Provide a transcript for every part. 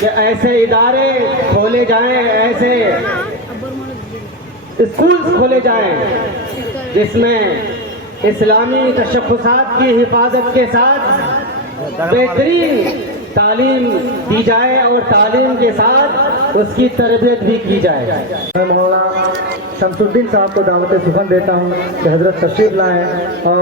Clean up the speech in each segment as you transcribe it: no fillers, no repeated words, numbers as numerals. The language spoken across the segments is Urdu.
کہ ایسے ادارے کھولے جائیں، ایسے اسکولز کھولے جائیں جس میں اسلامی تشخصات کی حفاظت کے ساتھ بہترین تعلیم دی جائے اور تعلیم کے ساتھ اس کی تربیت بھی کی جائے۔ میں مولانا شمس الدین صاحب کو دعوت سخن دیتا ہوں کہ حضرت تشریف لائیں اور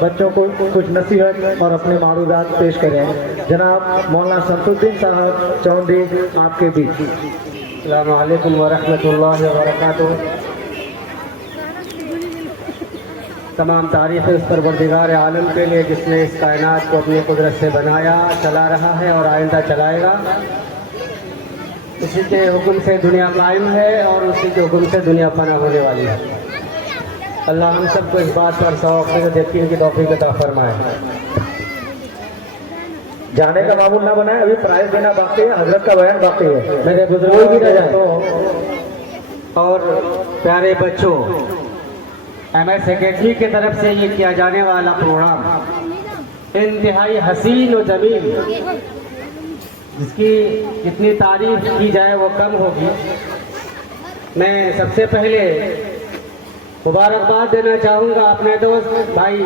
بچوں کو کچھ نصیحت اور اپنے معروضات پیش کریں۔ جناب مولانا شمس الدین صاحب چوندی آپ کے بیچ۔ السلام علیکم ورحمۃ اللہ وبرکاتہ۔ تمام تعریف اس پروردگار عالم کے لیے جس نے اس کائنات کو اپنی قدرت سے بنایا، چلا رہا ہے اور آئندہ چلائے گا۔ اسی کے حکم سے دنیا قائم ہے اور اسی کے حکم سے دنیا فنا ہونے والی ہے۔ اللہ ہم سب کو اس بات پر 100% یقین کی توفیق عطا فرمائے۔ جانے کا معمول نہ بنائے، ابھی پرائز دینا باقی ہے، حضرت کا بیان باقی ہے۔ میرے بزرگوں بھی نہ جائیں اور پیارے بچوں، ایم ایس اکیڈمی کی طرف سے یہ کیا جانے والا پروگرام انتہائی حسین و جمیل، جس کی جتنی تعریف کی جائے وہ کم ہوگی۔ میں سب سے پہلے مبارکباد دینا چاہوں گا اپنے دوست بھائی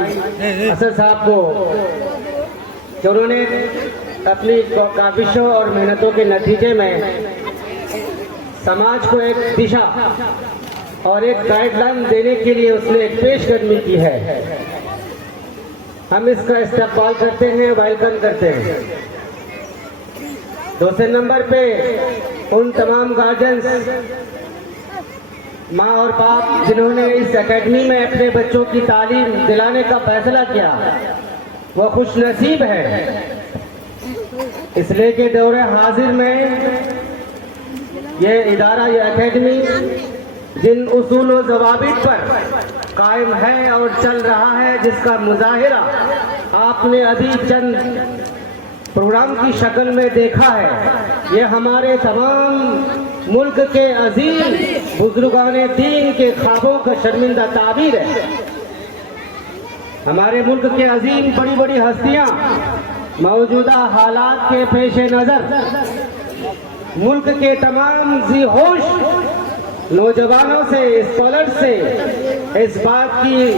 اسد صاحب کو، کہ انہوں نے اپنی کاوشوں اور محنتوں کے نتیجے میں سماج کو ایک دشا اور ایک گائیڈ لائن دینے کے لیے اس نے ایک پیش قدمی کی ہے۔ ہم اس کا استقبال کرتے ہیں، ویلکم کرتے ہیں۔ دوسرے نمبر پہ ان تمام گارجنز، ماں اور باپ جنہوں نے اس اکیڈمی میں اپنے بچوں کی تعلیم دلانے کا فیصلہ کیا، وہ خوش نصیب ہے، اس لیے کہ دور حاضر میں یہ ادارہ، یہ اکیڈمی جن اصول و ضوابط پر قائم ہے اور چل رہا ہے، جس کا مظاہرہ آپ نے ابھی چند پروگرام کی شکل میں دیکھا ہے، یہ ہمارے تمام ملک کے عظیم بزرگان دین کے خوابوں کا شرمندہ تعبیر ہے۔ ہمارے ملک کے عظیم بڑی بڑی ہستیاں موجودہ حالات کے پیش نظر ملک کے تمام ذی ہوش نوجوانوں سے، اسکالر سے اس بات کی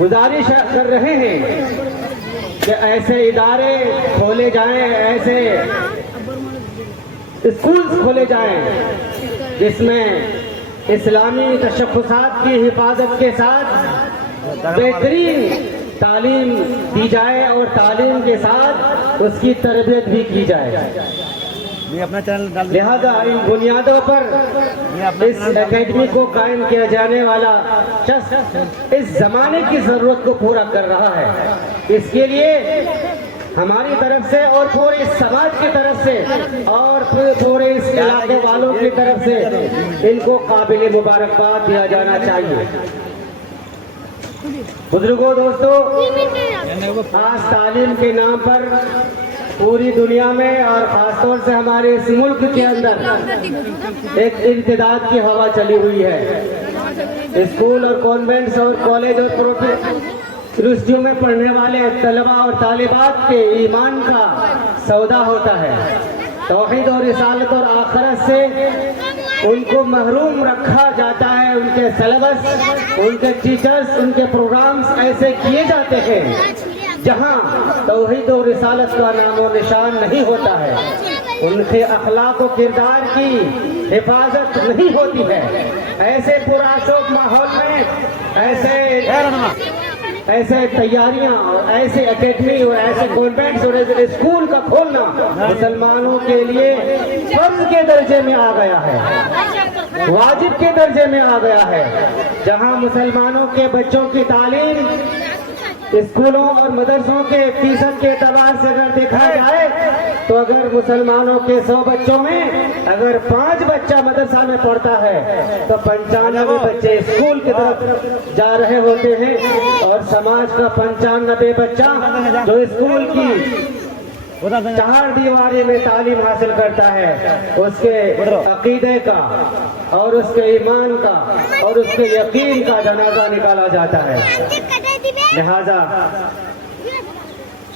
گزارش کر رہے ہیں کہ ایسے ادارے کھولے جائیں، ایسے اسکولز کھولے جائیں جس میں اسلامی تشخصات کی حفاظت کے ساتھ بہترین تعلیم دی جائے اور تعلیم کے ساتھ اس کی تربیت بھی کی جائے۔ لہذا ان بنیادوں پر اس اکیڈمی کو قائم کیا جانے والا شخص اس زمانے کی ضرورت کو پورا کر رہا ہے۔ اس کے لیے ہماری طرف سے اور پورے سماج کی طرف سے اور پورے اس علاقے والوں کی طرف سے ان کو قابل مبارکباد دیا جانا چاہیے۔ بزرگوں، دوستو، آج تعلیم کے نام پر پوری دنیا میں اور خاص طور سے ہمارے اس ملک کے اندر ایک امتداد کی ہوا چلی ہوئی ہے۔ اسکول اور کانوینٹس اور کالج اور یونیورسٹیوں میں پڑھنے والے طلباء اور طالبات کے ایمان کا سودا ہوتا ہے۔ توحید اور رسالت اور آخرت سے ان کو محروم رکھا جاتا ہے۔ ان کے سلیبس، ان کے ٹیچرز، ان کے پروگرامز ایسے کیے جاتے ہیں جہاں توحید و رسالت کا نام و نشان نہیں ہوتا ہے، ان کے اخلاق و کردار کی حفاظت نہیں ہوتی ہے۔ ایسے پرآشوب ماحول میں ایسے تیاریاں اور ایسے اکیڈمی اور ایسے کانوینٹس اور ایسے اسکول کا کھولنا مسلمانوں کے لیے فرض کے درجے میں آ گیا ہے، واجب کے درجے میں آ گیا ہے، جہاں مسلمانوں کے بچوں کی تعلیم اسکولوں اور مدرسوں کے فیصد کے اعتبار سے اگر دیکھا جائے تو اگر مسلمانوں کے 100 بچوں میں اگر 5 بچہ مدرسہ میں پڑھتا ہے تو 95 بچے اسکول کی طرف جا رہے ہوتے ہیں، اور سماج کا 95 بچہ جو اسکول کی 4 دیواری میں تعلیم حاصل کرتا ہے، اس کے عقیدے کا اور اس کے ایمان کا اور اس کے یقین کا جنازہ نکالا جاتا ہے۔ لہذا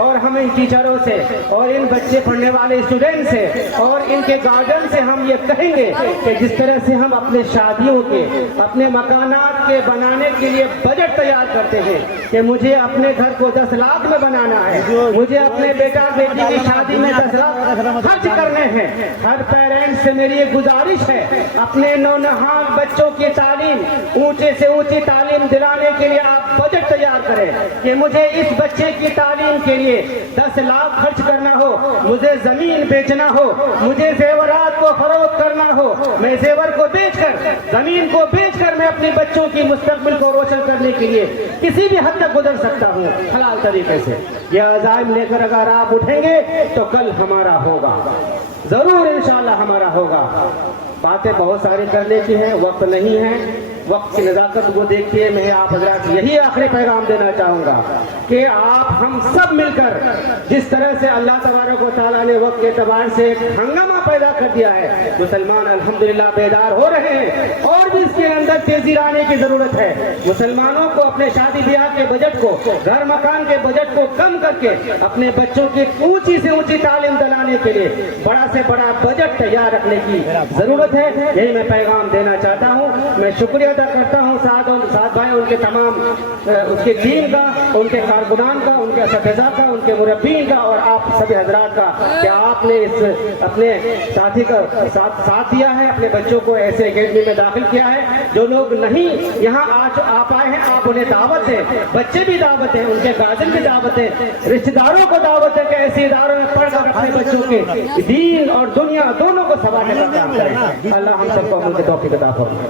اور ہم ان ٹیچروں سے اور ان بچے پڑھنے والے اسٹوڈنٹ سے اور ان کے گارڈن سے ہم یہ کہیں گے کہ جس طرح سے ہم اپنے شادیوں کے، اپنے مکانات کے بنانے کے لیے بجٹ تیار کرتے ہیں کہ مجھے اپنے گھر کو 10 لاکھ میں بنانا ہے، مجھے اپنے بیٹا بیٹی کی شادی میں 10 لاکھ خرچ کرنے ہیں، ہر پیرنٹ سے میری یہ گزارش ہے اپنے نونہال بچوں کی تعلیم، اونچے سے اونچی تعلیم دلانے کے لیے آپ بجٹ تیار کریں کہ مجھے اس بچے کی تعلیم کے لیے 10 لاکھ خرچ کرنا ہو، مجھے زمین بیچنا ہو، مجھے زیورات کو فروخت کرنا ہو، میں زیور کو بیچ کر، زمین کو بیچ کر میں اپنے بچوں کی مستقبل کو روشن کرنے کے لیے کسی بھی حد تک گزر سکتا ہوں حلال طریقے سے۔ یہ عزائم لے کر اگر آپ اٹھیں گے تو کل ہمارا ہوگا، ضرور انشاءاللہ ہمارا ہوگا۔ باتیں بہت ساری کرنے کی ہیں، وقت نہیں ہے، وقت کی نزاکت کو دیکھیے۔ میں آپ حضرات یہی آخری پیغام دینا چاہوں گا کہ آپ ہم سب مل کر جس طرح سے اللہ تبارک و تعالیٰ نے وقت کے اعتبار سے ایک ہنگامہ پیدا کر دیا ہے، مسلمان الحمدللہ بیدار ہو رہے ہیں، اور بھی اس کے اندر تیزی لانے کی ضرورت ہے۔ مسلمانوں کو اپنے شادی بیاہ کے بجٹ کو، گھر مکان کے بجٹ کو کم کر کے اپنے بچوں کی اونچی سے اونچی تعلیم دلانے کے لیے بڑا سے بڑا بجٹ تیار رکھنے کی ضرورت ہے۔ یہی میں پیغام دینا چاہتا ہوں۔ میں شکریہ ادا کرتا ہوں ساتھ بھائی ان کے تمام اس کے ٹیم کا، ان کے کارکنان کا، ان کے اساتذہ کا، ان کے مربین کا، اور آپ سبھی حضرات کا کہ آپ نے اس اپنے ساتھی کا ساتھ دیا ہے، اپنے بچوں کو ایسے اکیڈمی میں داخل کیا ہے۔ جو لوگ نہیں یہاں آج آپ آئے ہیں، آپ انہیں دعوت دیں، بچے بھی دعوت ہیں، ان کے گارجن بھی دعوت ہیں، رشتہ داروں کو دعوت ہے کہ ایسے اداروں میں پڑھ کر اپنے بچوں کے دین اور دنیا دونوں کو سنوارنے کا کام کریں۔ اللہ ہم سب کو عمل کی توفیق عطا فرمائے۔